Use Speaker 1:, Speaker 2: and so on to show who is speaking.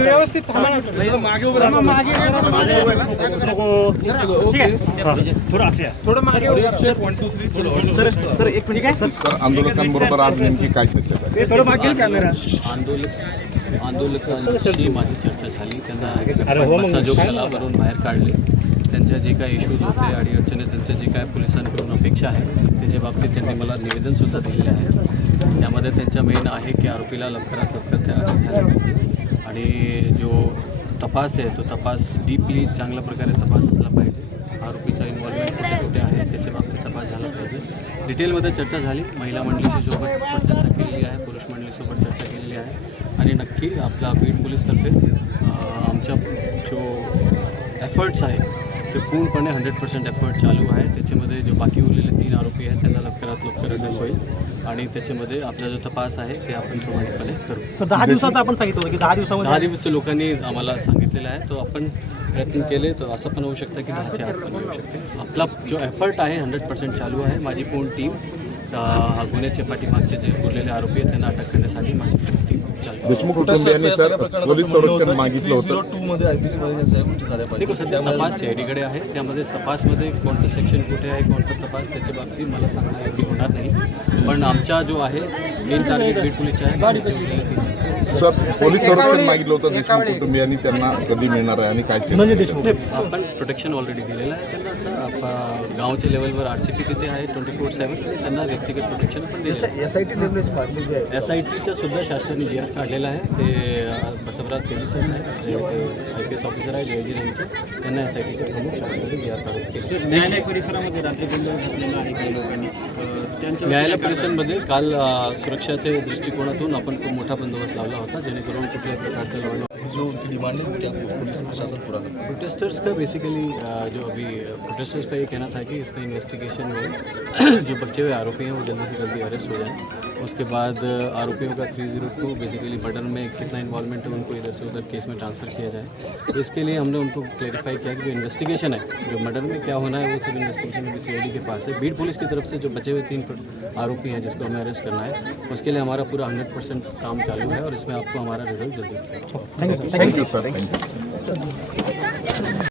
Speaker 1: व्यवस्थित मागे
Speaker 2: थोडं असं.
Speaker 1: थोडं मागे. सर एक काय
Speaker 3: आंदोलकांबरोबर आज नेमकी काय चर्चा झाली
Speaker 2: थोडं मागे येईल कॅमेरा
Speaker 4: आंदोलक आंदोलकांशी माझी चर्चा झाली त्यांना
Speaker 2: हो मग.
Speaker 4: सहयोग दलावरून बाहेर काढले त्यांच्या जे काय इश्यूज होते अडीअडचणी त्यांच्या जे काय पोलिसांकडून अपेक्षा आहे त्याच्या बाबतीत त्यांनी मला निवेदनसुद्धा दिलेले आहे. त्यामध्ये त्यांच्या मेन आहे की आरोपीला लवकरात लवकर त्या अटक झाली पाहिजे. आणि जो तपास आहे तो तपास डीपली चांगल्या प्रकारे तपास असला पाहिजे. आरोपीचा इन्व्हॉल्वमेंट कुठे कुठे आहे त्याच्या बाबतीत तपास झाला पाहिजे. डिटेलमध्ये चर्चा झाली. महिला मंडळीशी सोबत पण चर्चा केलेली आहे पुरुष मंडळीसोबत चर्चा केलेली आहे. आणि नक्की आपला बीड पोलीसतर्फे आमच्या जो एफर्ट्स आहेत ते पूर्णपणे हंड्रेड पर्सेंट एफर्ट चालू आहे. त्याच्यामध्ये जो बाकी उरलेले तीन आरोपी आहेत त्यांना लवकरात लवकर अटक होईल. आणि त्याच्यामध्ये आपला जो तपास आहे ते आपण प्रमाणितपणे करू.
Speaker 1: सर दहा दिवसाचं आपण सांगितलं होतं की दहा
Speaker 4: दहा
Speaker 1: दिवसामध्ये
Speaker 4: दिवस लोकांनी आम्हाला सांगितलेला आहे. तो आपण प्रयत्न केले तर असं पण होऊ शकतं की दहाच्या आत पण होऊ शकते. आपला जो एफर्ट आहे हंड्रेड पर्सेंट चालू आहे. माझी पूर्ण टीम गुन्ह्याचे पाठीमागचे जे उरलेले आरोपी आहेत त्यांना अटक करण्यासाठी माझी टीम.
Speaker 3: देशमुख कुटुंबियांनी सर पोलीस संरक्षण मागितलं होतं.
Speaker 4: देखो सध्या तपास सीआयडीकडे आहे त्यामध्ये तपासमध्ये कोणतं सेक्शन कुठे आहे कोणतं तपास त्याच्या बाबतीत मला सांगणं योग्य होणार नाही. पण आमचा जो आहे मेन टार्गेट बीड पोलीसचे आहे.
Speaker 3: सर पोलीस संरक्षण मागितलं होतं देशमुख कुटुंबियांनी त्यांना कधी मिळणार आहे आणि काय केलं?
Speaker 4: आपण प्रोटेक्शन ऑलरेडी दिलेलं आहे त्यांना गावच्या लेवलवर आर सी पी तिथे आहे? ट्वेंटी फोर सेवन त्यांना व्यक्तिगत प्रोटेक्शन पण
Speaker 2: S I T
Speaker 4: S I टीच्या सुद्धा शासनाने जी आर काढलेला आहे ते बसवराज तेली सर आहे आय पी एस ऑफिसर आहे जयजी यांचे. त्यांना एस आय टीचे प्रमुख शासनाने जी आर काढून
Speaker 2: न्यायालय परिसरामध्ये रात्री गोंधळ घातलेला आहे काही लोकांनी. अं, त्यांच्या
Speaker 4: न्यायालय परिसरमध्ये काल सुरक्षाच्या दृष्टिकोनातून आपण खूप मोठा बंदोबस्त लावला होता जेणेकरून कुठल्याही प्रकारचं लॉ
Speaker 5: जो उनकी डिमांड है वो क्या पुलिस प्रशासन पूरा करता है।
Speaker 4: प्रोटेस्टर्स का बेसिकली जो अभी प्रोटेस्टर्स का ये कहना था कि इसका इन्वेस्टिगेशन में जो बचे हुए आरोपी हैं वो जल्दी से जल्दी अरेस्ट हो जाएँ। उसके बाद आरोपियों का three zero two basically murder में कितना इन्वॉल्वमेंट है उनको इधर से उधर केस में ट्रांसफ़र किया जाए। तो इसके लिए हमने उनको क्लैरिफाई किया कि जो इन्वेस्टिगेशन है जो मर्डर में क्या होना है वो सब इन्वेस्टिगेशन अभी सी के पास है। बीड पुलिस की तरफ़ से जो बचे हुए तीन आरोपी हैं जिसको हमें अरेस्ट करना है उसके लिए हमारा पूरा हंड्रेड परसेंट काम चालू है और इसमें आपको हमारा रिज़ल्ट जल्दी थैंक
Speaker 3: यू सर